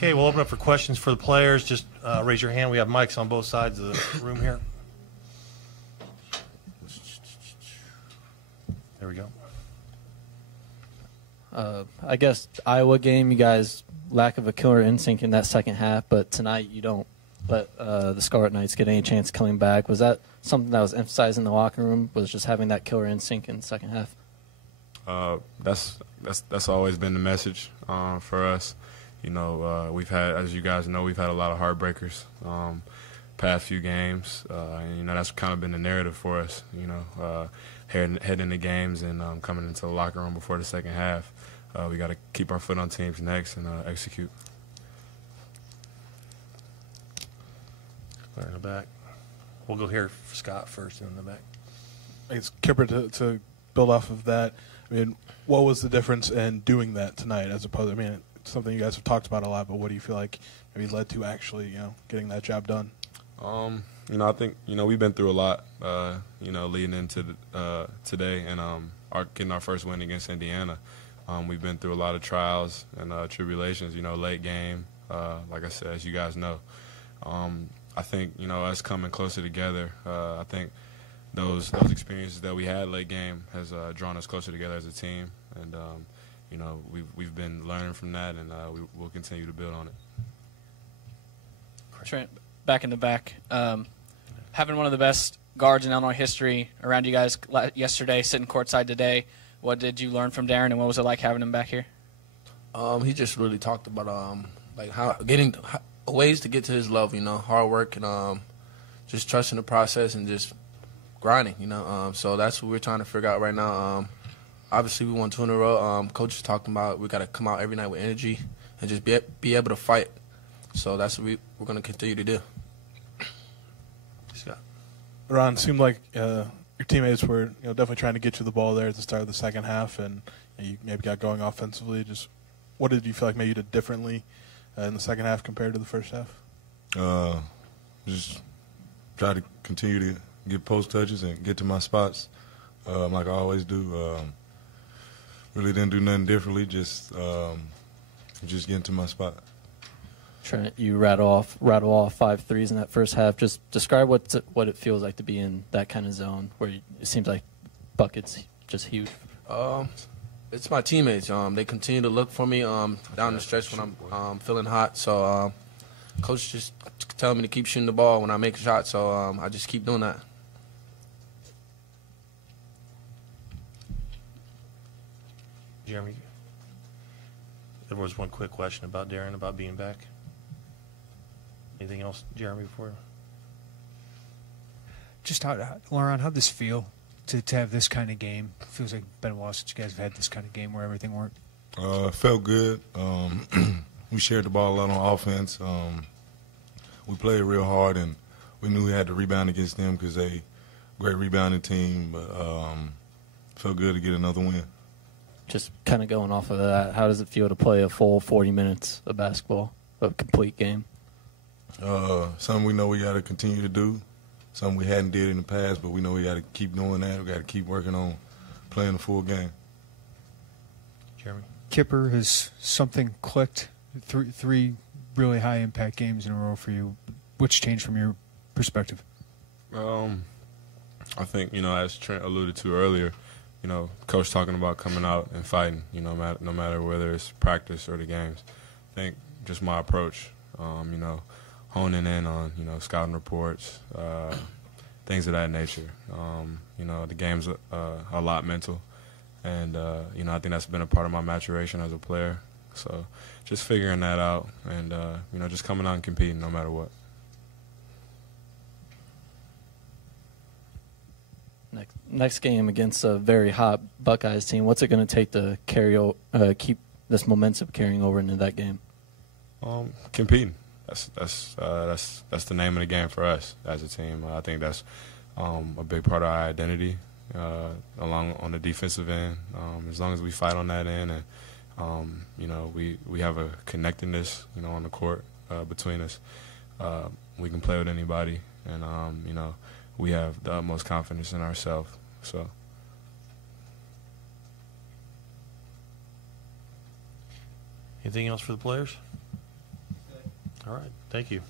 Okay, we'll open up for questions for the players. Just raise your hand. We have mics on both sides of the room here. There we go. I guess Iowa game, you guys lack of a killer instinct in that second half, but tonight you don't let the Scarlet Knights get any chance coming back. Was that something that was emphasized in the locker room, was just having that killer instinct in the second half? That's always been the message for us. You know, we've had, as you guys know, we've had a lot of heartbreakers past few games. And, you know, that's kind of been the narrative for us, you know, heading into games and coming into the locker room before the second half. We got to keep our foot on team's necks and execute. Right in the back. We'll go here for Scott first and in the back. I guess, Kipper, to build off of that, I mean, what was the difference in doing that tonight as opposed to, I mean, it's something you guys have talked about a lot, but what do you feel like maybe led to actually, you know, getting that job done? You know, I think, you know, we've been through a lot, you know, leading into today and getting our first win against Indiana. We've been through a lot of trials and tribulations, you know, late game, like I said, as you guys know. I think, you know, us coming closer together, I think those experiences that we had late game has drawn us closer together as a team. And, you know, we've been learning from that, and we will continue to build on it. Trent, back in the back. Having one of the best guards in Illinois history around you guys yesterday, sitting courtside today, what did you learn from Darren, and what was it like having him back here? He just really talked about like how getting ways to get to his level, you know, hard work and just trusting the process and just grinding, you know. So that's what we're trying to figure out right now. Obviously, we won 2 in a row. Coach is talking about we got to come out every night with energy and just be able to fight. So that's what we're going to continue to do. Scott. Ron, it seemed like your teammates were, you know, definitely trying to get you the ball there at the start of the second half, and you maybe got going offensively. Just what did you feel like maybe you did differently in the second half compared to the first half? Just try to continue to get post touches and get to my spots like I always do. Really didn't do nothing differently, just get to my spot. Trent, you rattle off 5 threes in that first half. Just describe what it feels like to be in that kind of zone where it seems like buckets just huge. It's my teammates. They continue to look for me down the stretch when I'm feeling hot. So coach just telling me to keep shooting the ball when I make a shot. So I just keep doing that. Jeremy, there was one quick question about Darren, about being back. Anything else, Jeremy, before? Just Leron, how'd this feel to have this kind of game? It feels like it's been a while since you guys have had this kind of game where everything worked. Felt good. We shared the ball a lot on offense. We played real hard, and we knew we had to rebound against them because they a great rebounding team. But felt good to get another win. Just kind of going off of that, how does it feel to play a full 40 minutes of basketball, a complete game? Something we know we got to continue to do. Something we hadn't did in the past, but we know we got to keep doing that. We got to keep working on playing the full game. Jeremy? Kipper, has something clicked? Three really high-impact games in a row for you. What's changed from your perspective? I think, you know, as Trent alluded to earlier, you know, coach talking about coming out and fighting, you know, no matter whether it's practice or the games. I think just my approach, you know, honing in on, you know, scouting reports, things of that nature. You know, the game's a lot mental. And, you know, I think that's been a part of my maturation as a player. So just figuring that out and, you know, just coming out and competing no matter what. Next game against a very hot Buckeyes team, what's it going to take to keep this momentum carrying over into that game? Competing. That's the name of the game for us as a team. I think that's a big part of our identity, along on the defensive end. As long as we fight on that end, and you know, we have a connectedness, you know, on the court between us. We can play with anybody, and you know, we have the utmost confidence in ourselves. So. Anything else for the players? All right. Thank you.